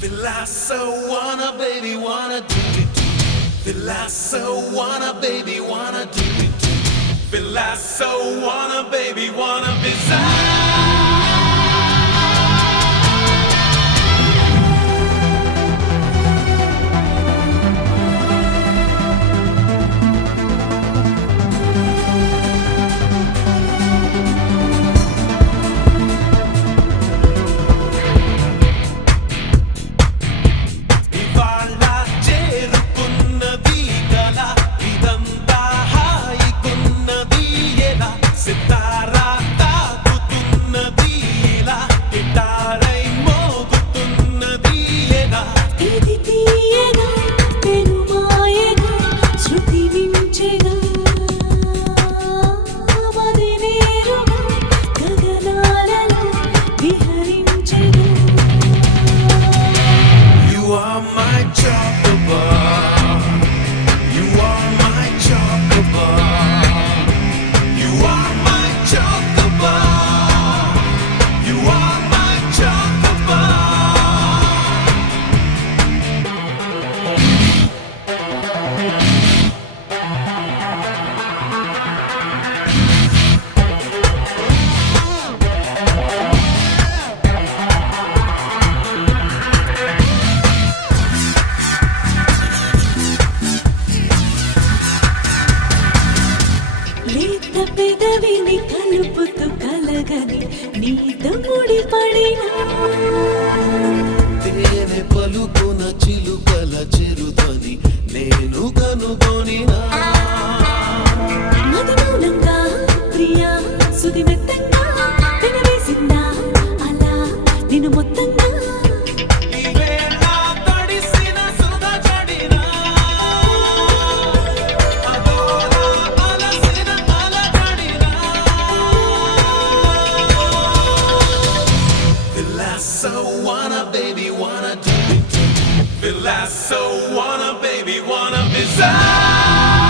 Feel I so wanna, baby, wanna do it. Feel I so wanna, baby, wanna do it. Feel I so wanna, baby, wanna be ఇవాళ చేరుకున్నది గల ఇదంతా హాయికున్నది ఎలా సితారా తాకుతున్నది ఎలా గిటారై మోగుతున్నది ఎలా ఇది తీయగా పెనుమాయగా శృతి మించెగా మది నేరుగా గగనాలలో విహరించెగా You are my chocolate bar. You are my chocolate bar. You are my chocolate bar. You are my chocolate bar. లేత పెదవిని కలుపుతూ కలగని నీతో ముడిపడినా తేనె పలుకున చిలుకల చిరుదని నేను కనుగొనినా మది మౌనంగా ప్రియా సుది మెత్తంగా వినవేసిందా అలా నిన్ను మొత్తంగా ఈవేళ తడిసిన సుధ జడినా అదోలా అలసిన అలజడినా Feel I so wanna, baby, wanna do it. Feel I so wanna, baby, wanna be sad.